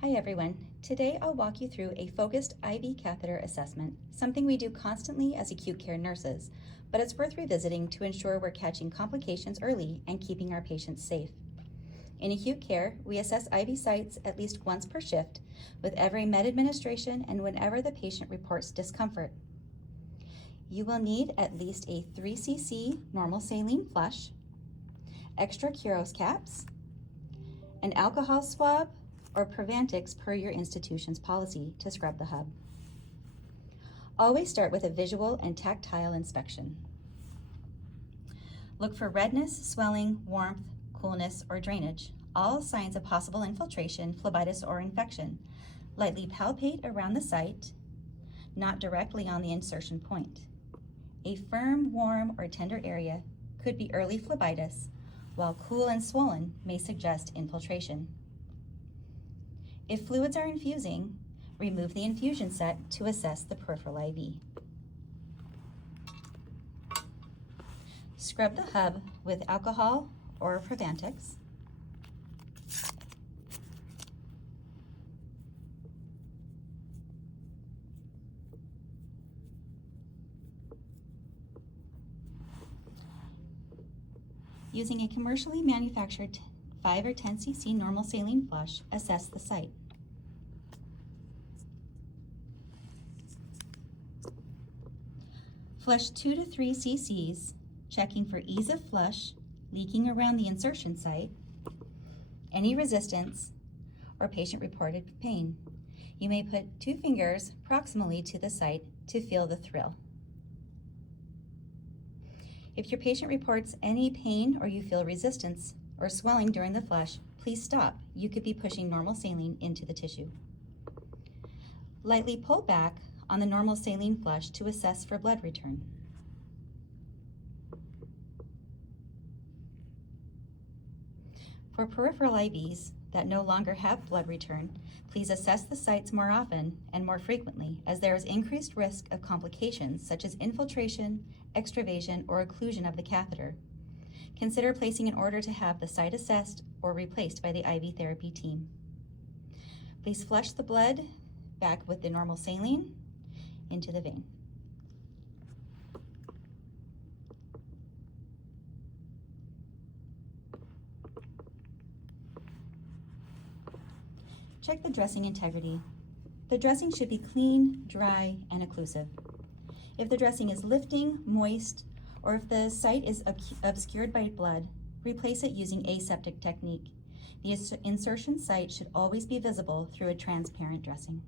Hi everyone. Today I'll walk you through a focused IV catheter assessment, something we do constantly as acute care nurses, but it's worth revisiting to ensure we're catching complications early and keeping our patients safe. In acute care, we assess IV sites at least once per shift with every med administration and whenever the patient reports discomfort. You will need at least a 3 cc normal saline flush, extra Curos caps, an alcohol swab, or Prevantix per your institution's policy to scrub the hub. Always start with a visual and tactile inspection. Look for redness, swelling, warmth, coolness, or drainage, all signs of possible infiltration, phlebitis, or infection. Lightly palpate around the site, not directly on the insertion point. A firm, warm, or tender area could be early phlebitis, while cool and swollen may suggest infiltration. If fluids are infusing, remove the infusion set to assess the peripheral IV. Scrub the hub with alcohol or Prevantix. Using a commercially manufactured 5 or 10 cc normal saline flush, assess the site. Flush 2 to 3 cc's, checking for ease of flush, leaking around the insertion site, any resistance, or patient-reported pain. You may put 2 fingers proximally to the site to feel the thrill. If your patient reports any pain or you feel resistance or swelling during the flush, please stop. You could be pushing normal saline into the tissue. Lightly pull back on the normal saline flush to assess for blood return. For peripheral IVs that no longer have blood return, please assess the sites more often and more frequently, as there is increased risk of complications such as infiltration, extravasation, or occlusion of the catheter. Consider placing an order to have the site assessed or replaced by the IV therapy team. Please flush the blood back with the normal saline into the vein. Check the dressing integrity. The dressing should be clean, dry, and occlusive. If the dressing is lifting, moist, or if the site is obscured by blood, replace it using aseptic technique. The insertion site should always be visible through a transparent dressing.